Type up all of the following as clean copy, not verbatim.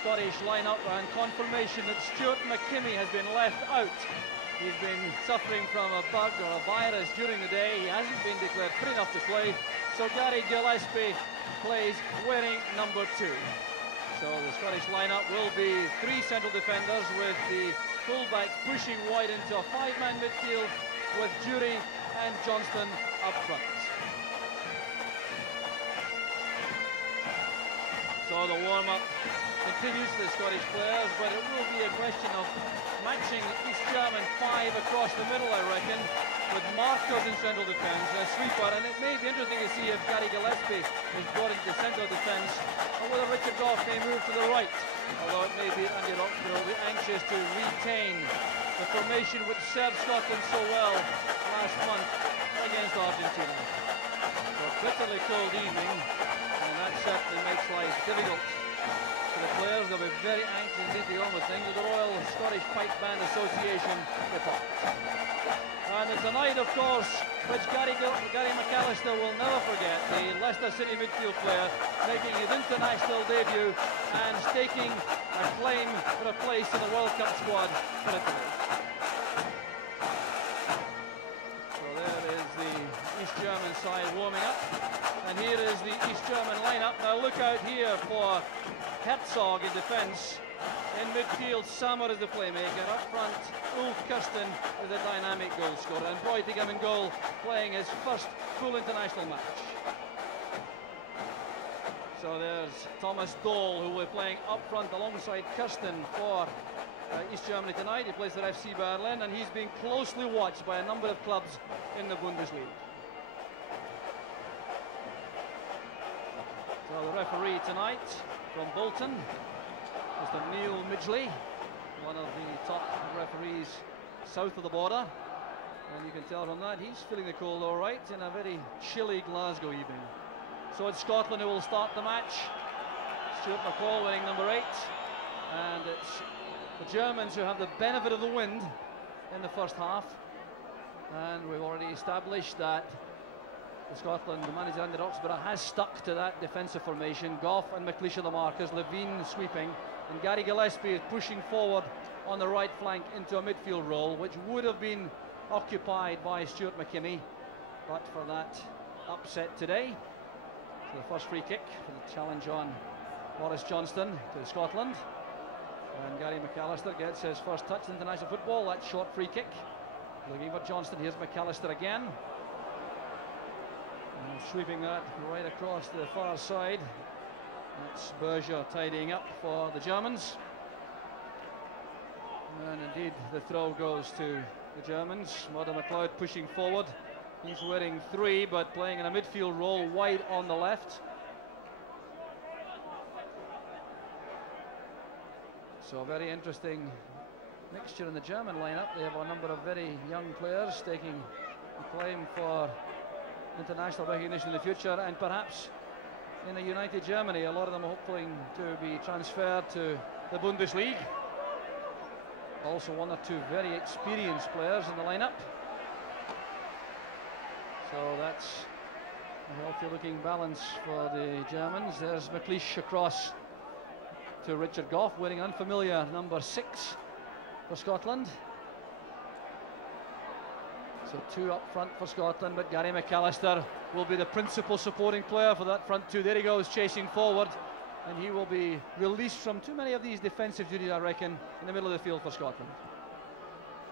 Scottish lineup and confirmation that Stuart McKimmie has been left out. He's been suffering from a bug or a virus during the day. He hasn't been declared fit enough to play. So Gary Gillespie plays wearing number 2. So the Scottish lineup will be 3 central defenders with the fullbacks pushing wide into a 5-man midfield with Jury and Johnston up front. So the warm-up continues for the Scottish players, but it will be a question of matching East German 5 across the middle, I reckon, with Markov in central defence, a sweeper, and it may be interesting to see if Gary Gillespie is brought into central defence, or whether Richard Gough may move to the right, although it may be Andy Roxburgh will be anxious to retain the formation which served Scotland so well last month against Argentina. So a bitterly cold evening, and that certainly makes life difficult for the players. They'll be very anxious to get on with things, with the Royal Scottish Pipe Band Association report. And it's a night, of course, which Gary McAllister will never forget, the Leicester City midfield player making his international debut and staking a claim for a place in the World Cup squad for Italy. So there is the East German side warming up, and here is the East German lineup. Now look out here for Herzog in defence. In midfield, Sammer is the playmaker. Up front, Ulf Kirsten is a dynamic goal scorer, and Bräutigam in goal, playing his first full international match. So there's Thomas Doll, who will be playing up front alongside Kirsten for East Germany tonight. He plays for FC Berlin, and he's being closely watched by a number of clubs in the Bundesliga. So the referee tonight from Bolton, Mr. Neil Midgley, one of the top referees south of the border, and you can tell from that he's feeling the cold all right in a very chilly Glasgow evening. So it's Scotland who will start the match. Stuart McCall wearing number 8, and it's the Germans who have the benefit of the wind in the first half, and we've already established that Scotland, the manager Andy Roxburgh, has stuck to that defensive formation. Gough and McLeish are the markers, Levine sweeping, and Gary Gillespie is pushing forward on the right flank into a midfield role, which would have been occupied by Stuart McKimmie, but for that upset today. So the first free kick for the challenge on Boris Johnston to Scotland, and Gary McAllister gets his first touch in international football. That short free kick looking for Johnston. Here's McAllister again, and sweeping that right across the far side. That's Berger tidying up for the Germans, and indeed the throw goes to the Germans. Murdo McLeod pushing forward. He's wearing 3, but playing in a midfield role wide on the left. So a very interesting mixture in the German lineup. They have a number of very young players taking a claim for international recognition in the future, and perhaps in a united Germany. A lot of them are hoping to be transferred to the Bundesliga. Also 1 or 2 very experienced players in the lineup. So that's a healthy looking balance for the Germans. There's McLeish across to Richard Gough, wearing unfamiliar number 6 for Scotland. So 2 up front for Scotland, but Gary McAllister will be the principal supporting player for that front 2. There he goes, chasing forward, and he will be released from too many of these defensive duties, I reckon, in the middle of the field for Scotland.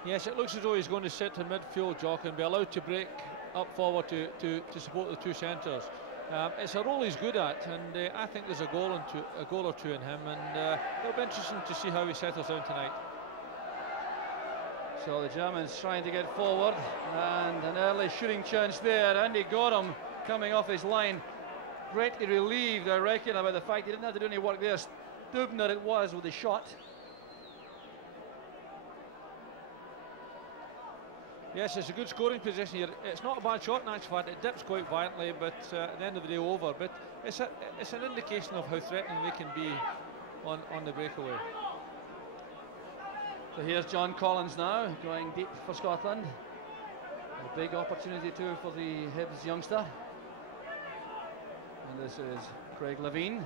Yes, it looks as though he's going to sit in midfield, Jock, and be allowed to break up forward to support the 2 centres. It's a role he's good at, and I think there's a goal or two in him, and it'll be interesting to see how he settles down tonight. So the Germans trying to get forward, and an early shooting chance there. Andy Gorham coming off his line, greatly relieved, I reckon, about the fact he didn't have to do any work there. Dubner it was with the shot. Yes, it's a good scoring position here. It's not a bad shot in actual fact. It dips quite violently, but at the end of the day over. But it's an indication of how threatening they can be on the breakaway. So here's John Collins now, going deep for Scotland. A big opportunity too for the Hibs youngster. And this is Craig Levine.